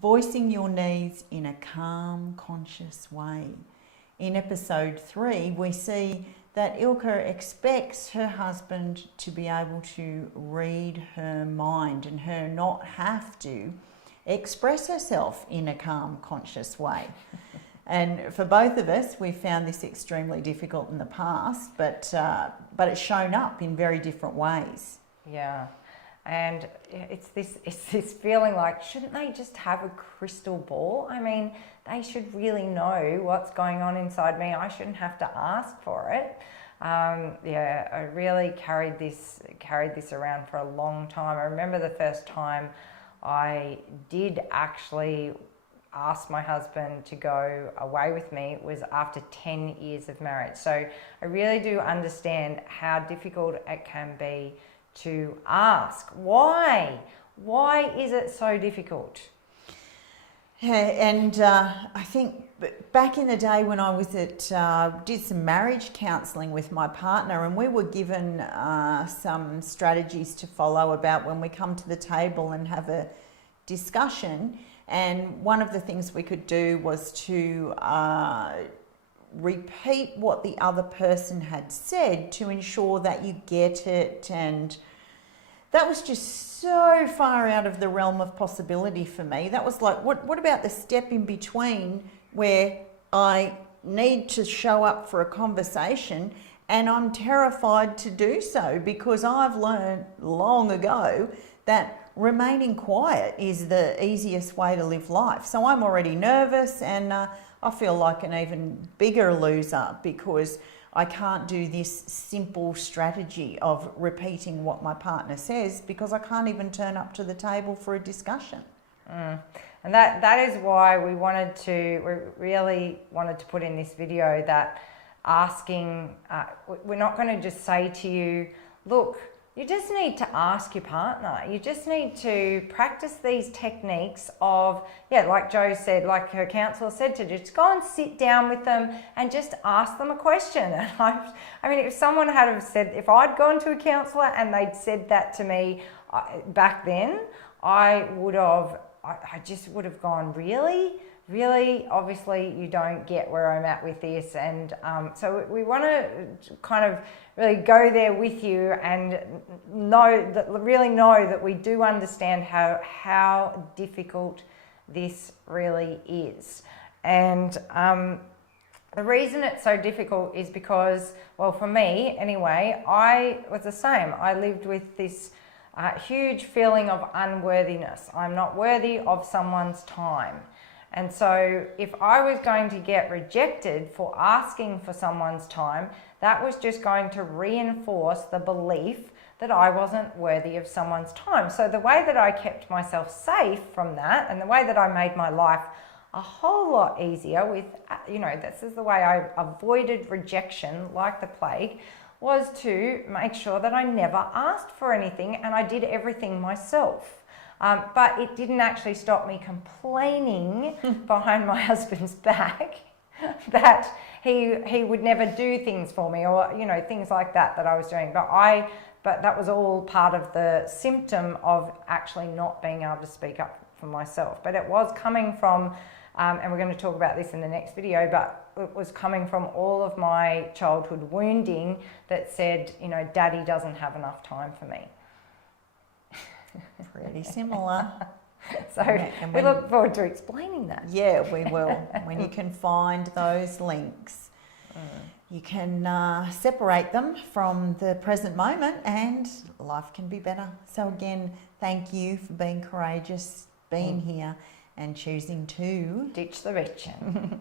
voicing your needs in a calm, conscious way. In episode 3, we see that Ilka expects her husband to be able to read her mind and her not have to express herself in a calm, conscious way. And for both of us, we found this extremely difficult in the past, but it's shown up in very different ways. Yeah, and it's this feeling like, shouldn't they just have a crystal ball? I mean, they should really know what's going on inside me. I shouldn't have to ask for it. Yeah, I really carried this around for a long time. I remember the first time I did actually ask my husband to go away with me was after 10 years of marriage. So I really do understand how difficult it can be to ask. Why? Why is it so difficult? Yeah, and I think back in the day when I was did some marriage counselling with my partner, and we were given some strategies to follow about when we come to the table and have a discussion. And one of the things we could do was to repeat what the other person had said to ensure that you get it. And that was just so far out of the realm of possibility for me. That was like, what about the step in between where I need to show up for a conversation and I'm terrified to do so because I've learned long ago that remaining quiet is the easiest way to live life. So I'm already nervous, and I feel like an even bigger loser because I can't do this simple strategy of repeating what my partner says because I can't even turn up to the table for a discussion. And that is why we really wanted to put in this video that asking, we're not going to just say to you, look, you just need to ask your partner. You just need to practice these techniques of, yeah, like Jo said, like her counsellor said, to just go and sit down with them and just ask them a question. And I mean, if someone had have said, if I'd gone to a counsellor and they'd said that to me back then, I just would have gone, really, obviously you don't get where I'm at with this. And so we want to kind of really go there with you and really know that we do understand how difficult this really is. And the reason it's so difficult is because, well, for me anyway, I was the same. I lived with this huge feeling of unworthiness. I'm not worthy of someone's time. And so if I was going to get rejected for asking for someone's time, that was just going to reinforce the belief that I wasn't worthy of someone's time. So the way that I kept myself safe from that, and the way that I made my life a whole lot easier with, this is the way I avoided rejection like the plague, was to make sure that I never asked for anything and I did everything myself. But it didn't actually stop me complaining behind my husband's back that he would never do things for me, or things like that I was doing. But that was all part of the symptom of actually not being able to speak up for myself. But it was coming from, and we're going to talk about this in the next video, but it was coming from all of my childhood wounding that said, Daddy doesn't have enough time for me. Pretty similar. So we look forward to explaining that. Yeah, we will. When you can find those links, you can separate them from the present moment and life can be better. So again, thank you for being courageous, being here and choosing to ditch the retching.